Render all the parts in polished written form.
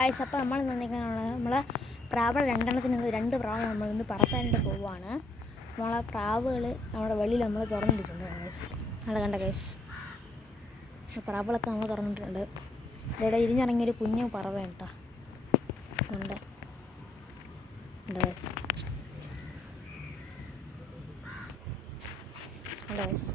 Guys, അപ്പോൾ നമ്മൾ നമ്മളെ പ്രാവുകൾ രണ്ട് പ്രാവുകൾ നമ്മളിന്ന് പറത്താനായിട്ട് പോവുകയാണ്. നമ്മളെ പ്രാവുകൾ നമ്മുടെ വെളിയിൽ നമ്മൾ തുറന്നിട്ടുണ്ട് ഗൈസ്. അവിടെ കണ്ട ഗൈസ്, പ്രാവുകളൊക്കെ നമ്മൾ തുറന്നിട്ടുണ്ട്. ഇവിടെ ഇരിഞ്ഞിറങ്ങിയൊരു കുഞ്ഞു പറവയാണ് കേട്ടോ. ഉണ്ട് ഗൈസ്, ഉണ്ട് ഗൈസ്.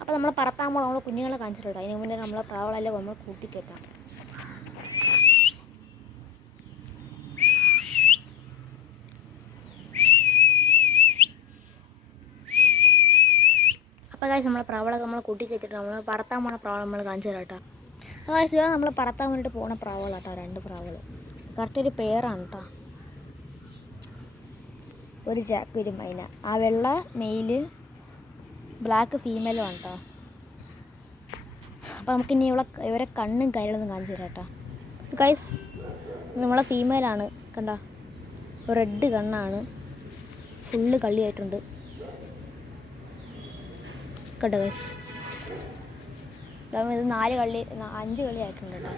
അപ്പോൾ നമ്മൾ പറത്താകുമ്പോൾ നമ്മൾ കുഞ്ഞുങ്ങളെ കാണിച്ചിട്ടുണ്ട്. അതിന് മുന്നേ നമ്മളെ പ്രാവുകളെല്ലാം നമ്മൾ കൂട്ടിക്കയറ്റാം. അപ്പോൾ ഗൈസ്, നമ്മളെ പ്രാവുകളൊക്കെ നമ്മൾ കൂട്ടിക്കയറ്റിട്ട് നമ്മൾ പറത്താൻ പോണ പ്രാവുകൾ നമ്മൾ കാണിച്ചു തരാം കേട്ടോ. അപ്പോൾ ഗൈസ്, നമ്മൾ പറത്താൻ വേണ്ടിയിട്ട് പോകുന്ന പ്രാവുകളാട്ടോ, രണ്ട് പ്രാവുകൾ. കറക്റ്റ് ഒരു പെയറാണ് കേട്ടോ. ഒരു ജാക്ക് ഒരു മൈന. ആ വെള്ള മെയില് ബ്ലാക്ക് ഫീമെയിലും ആണ് കേട്ടോ. അപ്പോൾ നമുക്കിനി ഇവരെ കണ്ണും കൈകളൊന്നും കാണിച്ചു തരാം കേട്ടോ. ഗൈസ്, നമ്മളെ ഫീമെയിലാണ് കണ്ട, റെഡ് കണ്ണാണ്, ഫുള്ള് കളിയായിട്ടുണ്ട് കേട്ടോ ഗൈസ്. ഇത് 5 കളി ആയിട്ടുണ്ട് കേട്ടോ.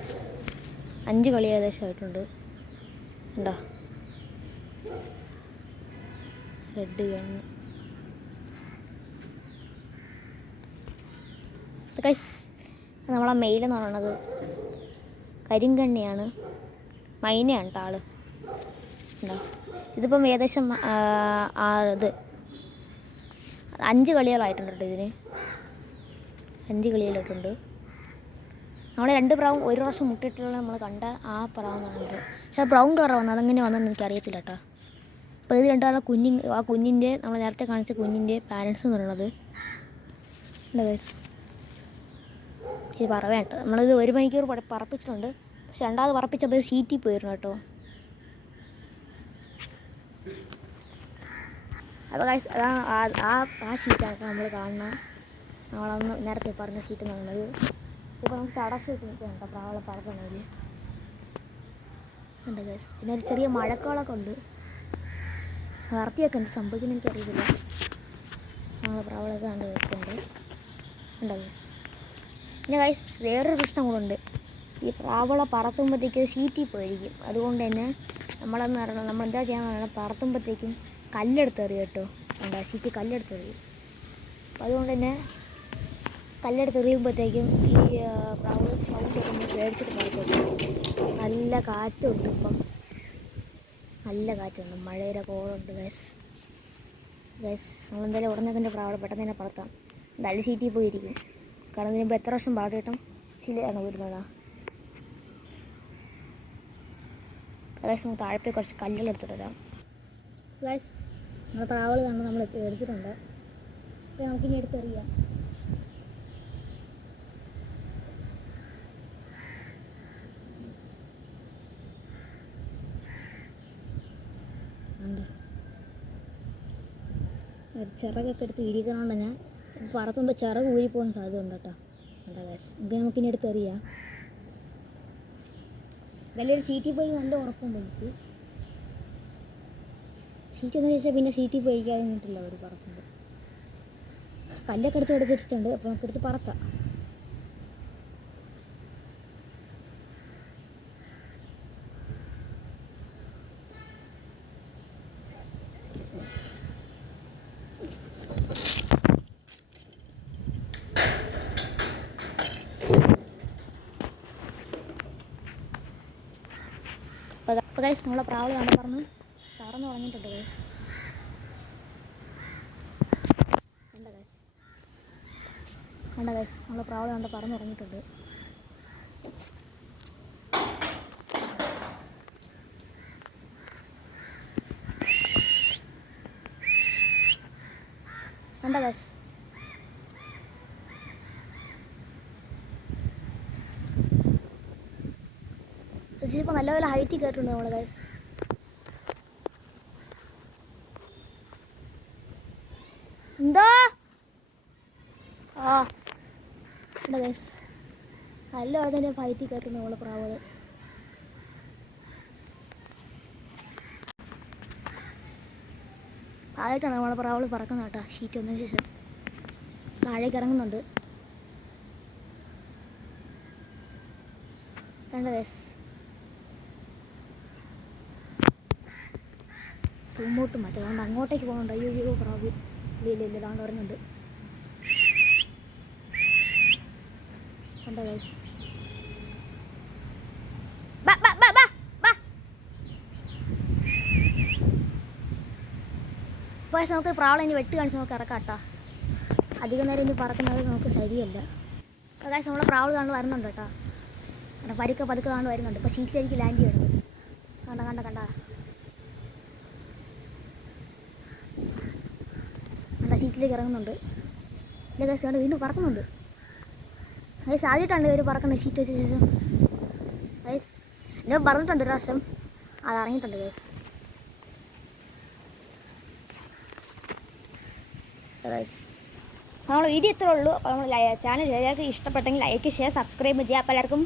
5 കളി ഏകദേശം ആയിട്ടുണ്ട് ഉണ്ടോ. റെഡ് കണ്ണ് ഗൈസ്. നമ്മളെ മെയിലെന്ന് പറയുന്നത് കരിങ്കണ്ണിയാണ്, മൈനയാണ് കേട്ടോ ആള് ഉണ്ടോ. ഇതിപ്പം ഏകദേശം 5 കളികളായിട്ടുണ്ട് കേട്ടോ. ഇതിന് 5 കളിയിലായിട്ടുണ്ട്. നമ്മളെ 2 പ്രാവും ഒരു പ്രാവശ്യം മുട്ടിട്ടുള്ള നമ്മൾ കണ്ട ആ പ്രാവെന്ന് പറഞ്ഞിട്ട്. പക്ഷേ ബ്രൗൺ കളർ വന്നത് അതെങ്ങനെ വന്നെന്ന് എനിക്കറിയത്തില്ല കേട്ടോ. അപ്പോൾ ഇത് രണ്ടാളുടെ ആ കുഞ്ഞിൻ്റെ നമ്മൾ നേരത്തെ കാണിച്ച കുഞ്ഞിൻ്റെ പാരൻസ് എന്ന് പറയുന്നത് ഉണ്ട് ഗൈസ്. ഇത് പറവേണ്ട, നമ്മളിത് 1 മണിക്കൂർ പറപ്പിച്ചിട്ടുണ്ട്. പക്ഷെ രണ്ടാമത് പറപ്പിച്ചപ്പോൾ ഷീറ്റിൽ പോയിരുന്നു കേട്ടോ. അപ്പോൾ ഗൈസ്, അതാണ് ആ ഷീറ്റാണ് കേട്ടോ നമ്മൾ കാണുന്നത്. നമ്മളന്ന് നേരത്തെ പറഞ്ഞ ഷീറ്റ് എന്ന് പറയുന്നത്. ഇപ്പോൾ നമുക്ക് തടസ്സമായിട്ട് നിൽക്കുകയാണ് കേട്ടോ പ്രാവളെ പറക്കണമെങ്കിൽ ഉണ്ട് ഗൈസ്. പിന്നെ ഒരു ചെറിയ മഴക്കാളൊക്കെ ഉണ്ട്. വാർത്തയൊക്കെ എന്ത് സംഭവിക്കുന്നത് എനിക്കറിയില്ല. നമ്മളെ പ്രാവളൊക്കെ കണ്ട് വെക്കുന്നുണ്ട് ഉണ്ട് ഗൈസ്. പിന്നെ ഗൈസ്, വേറൊരു പ്രശ്നം കൂടെ ഉണ്ട്. ഈ പ്രാവളെ പറത്തുമ്പോഴത്തേക്ക് ഷീറ്റിൽ പോയിരിക്കും. അതുകൊണ്ട് തന്നെ നമ്മളെന്ന് പറഞ്ഞാൽ നമ്മളെന്താ ചെയ്യാന്ന് പറഞ്ഞാൽ പറത്തുമ്പോഴത്തേക്കും കല്ലെടുത്തെറിയും കേട്ടോ. എന്താ ഷീറ്റ് കല്ലെടുത്തെറിയും. അപ്പം അതുകൊണ്ട് തന്നെ കല്ലെടുത്തെറിയുമ്പോഴത്തേക്കും ഈ പ്രാവള് സൗണ്ട് ഒന്ന് പേടിച്ചിട്ട് പറക്കും. നല്ല കാറ്റുണ്ട്, ഇപ്പം നല്ല കാറ്റുണ്ട്, മഴയുടെ കോളുണ്ട് ഗൈസ്. നമ്മളെന്തായാലും ഉടനെ തന്നെ പ്രാവളെ പെട്ടെന്ന് തന്നെ പറത്താം. എന്തായാലും ഷീറ്റിൽ പോയിരിക്കും. കാരണം ഇതിനിപ്പോൾ എത്ര വർഷം പറത്തിയിട്ടും ശരിയാണ് വരുന്നതാ ഗൈസ്. നമുക്ക് താഴെ കുറച്ച് കല്ലുകൾ എടുത്തിട്ട് വരാം ഗൈസ്. നമ്മുടെ പ്രാവൾ കാണുമ്പോൾ നമ്മൾ എടുത്തിട്ടുണ്ട്. അപ്പോൾ നമുക്കിനി എടുത്തെറിയാം. ഒരു ചിറകൊക്കെ എടുത്ത് ഇരിക്കണോണ്ട് തന്നെ പറത്തുമ്പോൾ ചിറക് ഊരിപ്പോകാൻ സാധ്യത ഉണ്ട് കേട്ടോ. എന്താ ഗൈസ്, ഇത് നമുക്കിനി എടുത്തെറിയാം. വലിയൊരു സീറ്റിൽ പോയി നല്ല ഉറപ്പുണ്ട് എനിക്ക്. ഷീറ്റെന്ന് ചോദിച്ചാൽ പിന്നെ സീറ്റിൽ പോയി കഴിഞ്ഞിട്ടില്ല അവർ പറക്കുമ്പോൾ. കല്ലൊക്കെ എടുത്ത് എടുത്തിട്ടുണ്ട്. അപ്പോൾ നമുക്കെടുത്ത് പറത്താം. അപ്പോൾ ഗൈസ്, നമ്മളെ പ്രാവൾ പറന്ന് തുടങ്ങിയിട്ടുണ്ട് ഗൈസ്. കണ്ട ഗൈസ്, നമ്മളെ പ്രാവൾ പറന്ന് തുടങ്ങിയിട്ടുണ്ട്. കണ്ട ഗൈസ്, ഇപ്പോൾ നല്ലപോലെ ഹൈറ്റിൽ കയറ്റുണ്ട് നമ്മളെ ഗൈസ്. എന്താ ഉണ്ട് ഗൈസ്, നല്ലപോലെ തന്നെ ഹൈറ്റിൽ കയറ്റുണ്ട് നമ്മളെ പ്രാവള്. താഴേക്കാണ് നമ്മളെ പ്രാവൾ പറക്കുന്നത് കേട്ടോ. ഷീറ്റ് ഒന്നതിന് ശേഷം താഴേക്ക് ഇറങ്ങുന്നുണ്ട്. കണ്ട ഗൈസ്, സൂമോട്ട് മാറ്റാം. അതുകൊണ്ട് അങ്ങോട്ടേക്ക് പോകുന്നുണ്ട്. അയ്യോ പ്രാവ് ഇല്ല ഇതാണ്ട് പറയുന്നുണ്ട്. കണ്ട ഗൈസ്, പക്ഷേ നമുക്ക് പ്രാവളെ ഇനി വെട്ട് കാണിച്ച് നമുക്ക് ഇറക്കാം കേട്ടോ. അധികം നേരം ഇനി പറക്കുന്നത് നമുക്ക് ശരിയല്ല. അതായത് നമ്മളെ പ്രാവൾ കാണുന്നത് വരുന്നുണ്ട് കേട്ടോ. കാരണം പതുക്കെ കാണുന്നത് വരുന്നുണ്ട്. ഇപ്പോൾ ഷീറ്റിലേക്ക് ലാൻഡ് ചെയ്യണത്. കണ്ട ഷീറ്റിലേക്ക് ഇറങ്ങുന്നുണ്ട്. ഇല്ല ഗൈസ്, കണ്ട് വീണ്ടും പറക്കുന്നുണ്ട്. ഗൈസ് ആദ്യമായിട്ടാണ് ഇവർ പറക്കുന്നത് ഷീറ്റ് വെച്ച ശേഷം. ഗൈസ് എന്നോട് പറഞ്ഞിട്ടുണ്ട് ഒരു പ്രാവശ്യം, അത് ഇറങ്ങിയിട്ടുണ്ട് ഗൈസ്. നമ്മൾ വീഡിയോ ഇത്രേ ഉള്ളൂ. അപ്പോൾ നമ്മൾ ചാനൽ എല്ലാവർക്കും ഇഷ്ടപ്പെട്ടെങ്കിൽ ലൈക്ക്, ഷെയർ, സബ്സ്ക്രൈബ് ചെയ്യുക. അപ്പോൾ എല്ലാവർക്കും